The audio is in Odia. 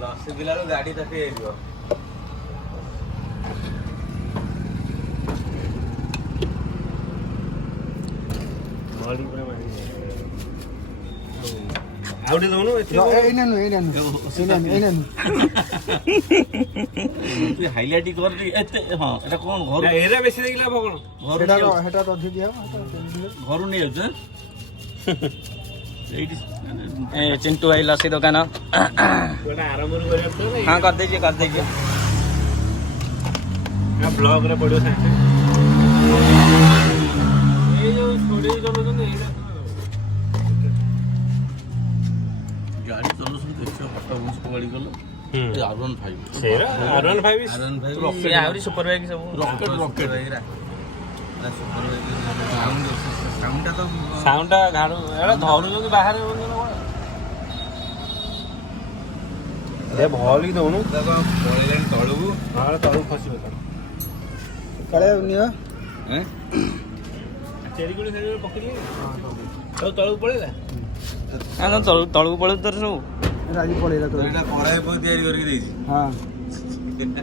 ଲସି ପିଲାରୁ ଗାଡି ତାଠି ହେଇଯିବ। ଆଉ ଟିକେ ଦଉନୁ ହାଇଲାଇଟ୍ କରି ଏତେ ହଁ ଏଟା କଣ ଘରୁ ଏରା ବେଶୀ ଦେଖିଲା କଣ ଘରୁ ନେଇ ଯାଉଛୁ ଏଇଠି ଚିଣ୍ଟୁ ଭାଇ ଲସି ଦୋକାନ ଆରମ୍ଭରୁ କରିବାକୁ ହଁ କରିଦେଇଛି ବ୍ଲଗରେ ପଡିବ ସାଙ୍ଗେ ଏଇ ଯୋଉ ଛୋଡେଇ ଚଲଉଛନ୍ତି ଏଇଟା ଗାଡି ଚଲଉଛନ୍ତି ଦେଖିବ ଫଟୋ ବଂଶ ଗାଡି ଗଲ ଆହୁରି ସୁପର ବାଇକ୍ ସବୁ ରକେଟ ସାଉଣ୍ଡଟା ଗାଡୁ ଏଟା ଧରୁଛନ୍ତି ବାହାରେ ଭଲ କି ଦଉନୁ ପଳେଇଲାଣି ତଳକୁ ତଳକୁ ଖସିବ ଚେରିଗୁଳି ପକେଇ ତଳକୁ ପଳେଇଲା ତଳକୁ ପଳେଇ ତୋର ସବୁ ଏଇଟା କଢାଇ ତିଆରି କରିକି ଦେଇଛି।